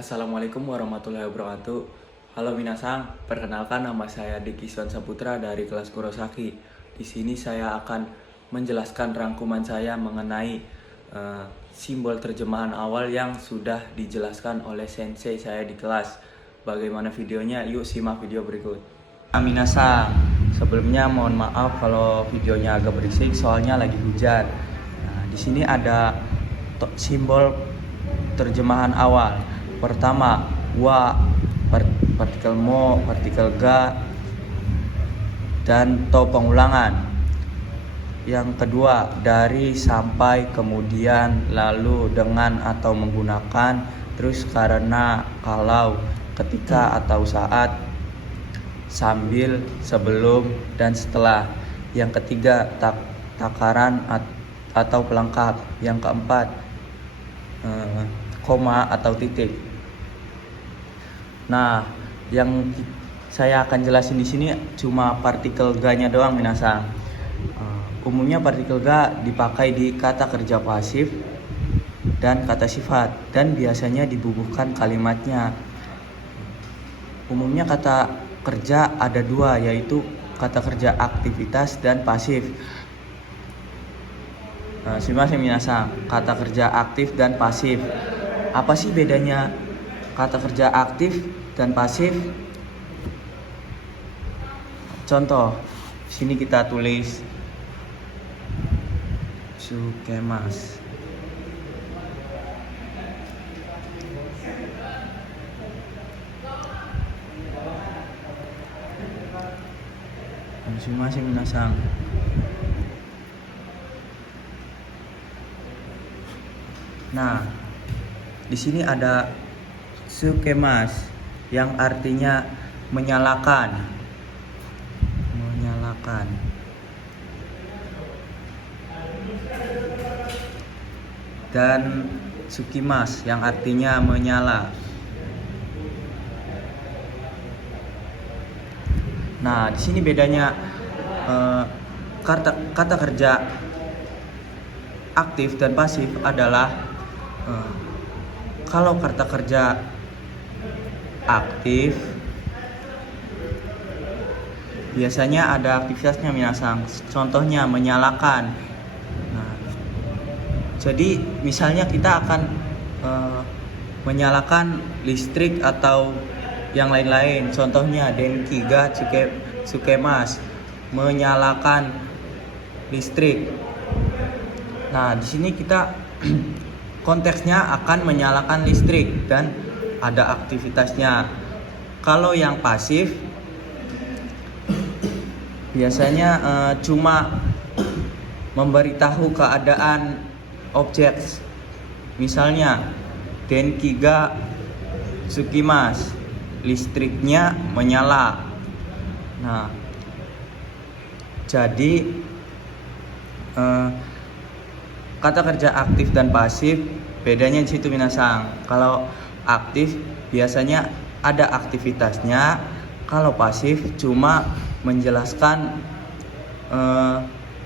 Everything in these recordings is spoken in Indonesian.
Assalamualaikum warahmatullahi wabarakatuh. Halo minasang, perkenalkan nama saya Dikiswan Saputra dari kelas Kurosaki. Di sini saya akan menjelaskan rangkuman saya mengenai simbol terjemahan awal yang sudah dijelaskan oleh sensei saya di kelas. Bagaimana videonya? Yuk simak video berikut. Minasang, sebelumnya mohon maaf kalau videonya agak berisik soalnya lagi hujan. Nah, di sini ada simbol terjemahan awal. Pertama, wa, partikel mo, partikel ga, dan to pengulangan. Yang kedua, dari, sampai, kemudian, lalu, dengan atau menggunakan, terus, karena, kalau, ketika atau saat, sambil, sebelum, dan setelah. Yang ketiga, takaran atau pelengkap. Yang keempat, koma atau titik. Nah, yang saya akan jelasin di sini cuma partikel ga-nya doang minasang. Umumnya partikel ga dipakai di kata kerja pasif dan kata sifat dan biasanya dibubuhkan kalimatnya. Umumnya kata kerja ada dua, yaitu kata kerja aktivitas dan pasif. Sumimasen minasang, kata kerja aktif dan pasif. Apa sih bedanya kata kerja aktif dan pasif? Contoh, sini kita tulis sukemas. Sumimasen minasang. Nah, di sini ada sukemas yang artinya menyalakan. Dan sukimas yang artinya menyala. Nah, di sini bedanya kata kerja aktif dan pasif adalah kalau kata kerja aktif biasanya ada aktivitasnya minasang. Contohnya menyalakan. Nah, jadi misalnya kita akan menyalakan listrik atau yang lain-lain. Contohnya denki ga sukemas, menyalakan listrik. Nah, di sini kita konteksnya akan menyalakan listrik dan ada aktivitasnya. Kalau yang pasif biasanya cuma memberitahu keadaan objek. Misalnya denki ga sukimas, listriknya menyala. Nah, jadi kata kerja aktif dan pasif bedanya di situ minasang. Kalau aktif biasanya ada aktivitasnya, kalau pasif cuma menjelaskan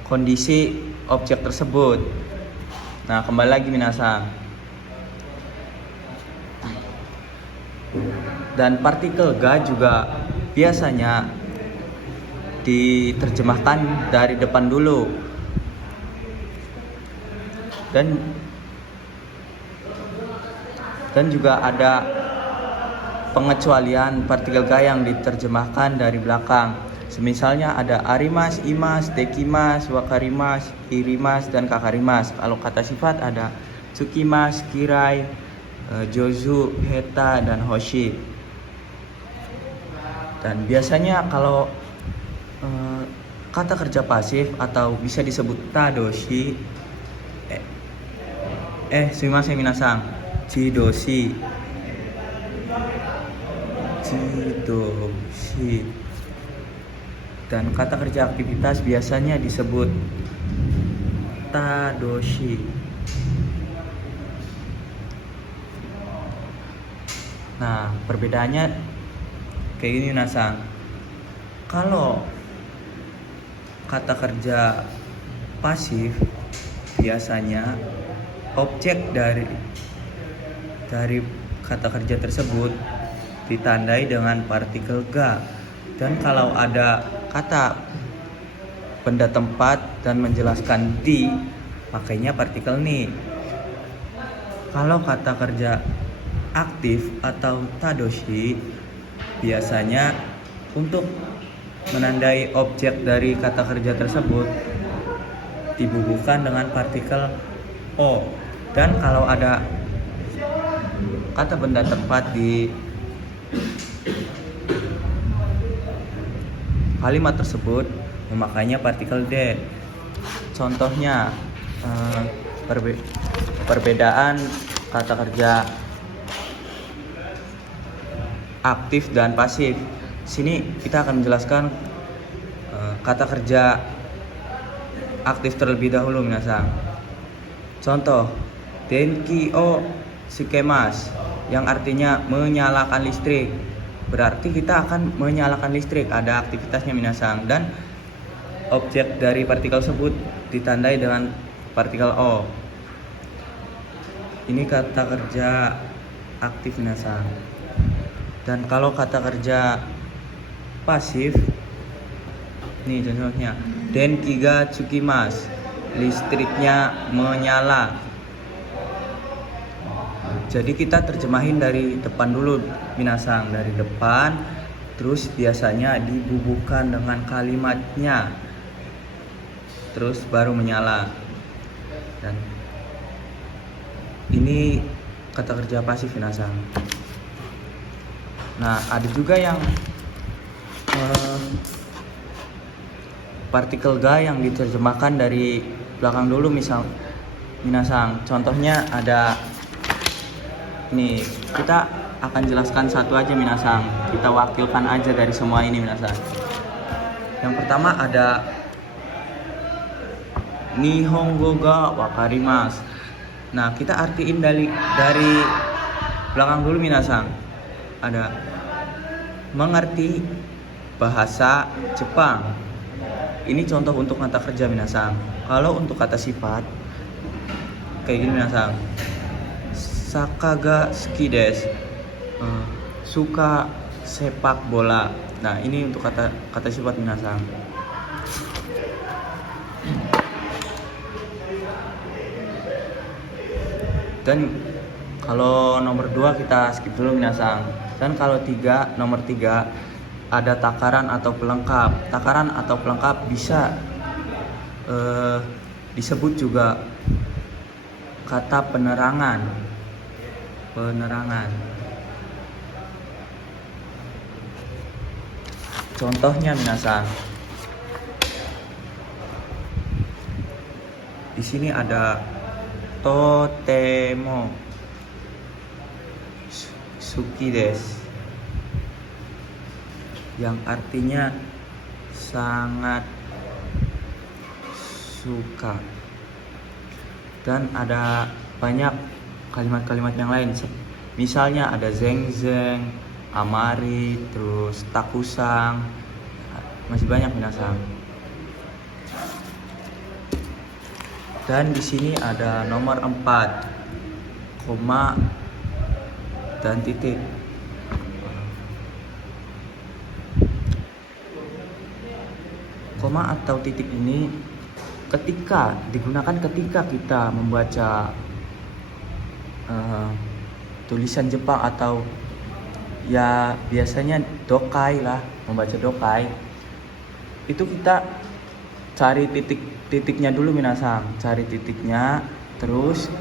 kondisi objek tersebut. Nah, kembali lagi minasang. Dan partikel ga juga biasanya diterjemahkan dari depan dulu. Dan juga ada pengecualian partikel ga yang diterjemahkan dari belakang. Semisalnya ada arimas, imas, dekimas, wakarimas, irimas, dan kakarimas. Kalau kata sifat ada tsukimas, kirai, jozu, heta, dan hoshi. Dan biasanya kalau kata kerja pasif atau bisa disebut tadoshi, sumimasen minasang, chidoshi. Dan kata kerja aktivitas biasanya disebut tadoshi. Nah, perbedaannya kayak gini minasang. Kalau kata kerja pasif biasanya objek dari kata kerja tersebut ditandai dengan partikel ga. Dan kalau ada kata benda tempat dan menjelaskan di, makanya partikel ni. Kalau kata kerja aktif atau tadoshi, biasanya untuk menandai objek dari kata kerja tersebut dibubuhkan dengan partikel o. Dan kalau ada kata benda tempat di kalimat tersebut, memakainya partikel d. Contohnya perbedaan kata kerja aktif dan pasif. Sini kita akan menjelaskan kata kerja aktif terlebih dahulu, minasang. Contoh, denki o tsukemas, yang artinya menyalakan listrik. Berarti kita akan menyalakan listrik, ada aktivitasnya, minasang. Dan objek dari partikel tersebut ditandai dengan partikel o. Ini kata kerja aktif, minasang. Dan kalau kata kerja pasif, nih contohnya, denki ga tsukimasu, listriknya menyala. Jadi kita terjemahin dari depan dulu, minasang, dari depan, terus biasanya dibubuhkan dengan kalimatnya, terus baru menyala. Dan ini kata kerja pasif, minasang. Nah, ada juga yang partikel ga yang diterjemahkan dari belakang dulu, misal, minasang. Contohnya ada nih, kita akan jelaskan satu aja, minasang. Kita wakilkan aja dari semua ini, minasang. Yang pertama ada Nihongo ga wakarimasu. Nah, kita artiin dari belakang dulu, minasang. Ada mengerti bahasa Jepang. Ini contoh untuk kata kerja, minasang. Kalau untuk kata sifat kayak gini, minasang. Saka ga suki desu, suka sepak bola. Nah, ini untuk kata sifat, minasang. Dan kalau nomor 2 kita skip dulu, minasang. Dan kalau nomor 3 ada takaran atau pelengkap. Takaran atau pelengkap bisa disebut juga kata penerangan. Contohnya, minasang. Di sini ada totemo suki desu, yang artinya sangat suka. Dan ada banyak kalimat-kalimat yang lain. Misalnya ada zeng-zeng, amari, terus takusang. Masih banyak, minasang. Dan di sini ada nomor 4, koma dan titik. Koma atau titik ini digunakan ketika kita membaca tulisan Jepang, atau ya biasanya dokai lah, membaca dokai. Itu kita cari titiknya dulu, minasang. Cari titiknya, terus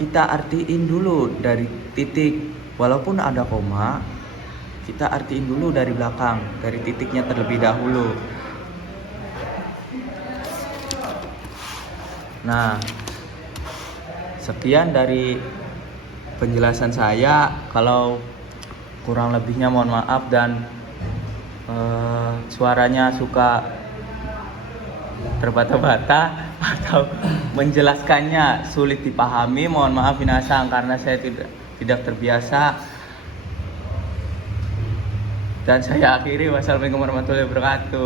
kita artiin dulu dari titik. Walaupun ada koma, kita artiin dulu dari belakang, dari titiknya terlebih dahulu. Nah, sekian dari penjelasan saya. Kalau kurang lebihnya mohon maaf, dan suaranya suka terbata-bata atau menjelaskannya sulit dipahami, mohon maaf, minasang, karena saya tidak terbiasa. Dan saya akhiri, wassalamualaikum warahmatullahi wabarakatuh.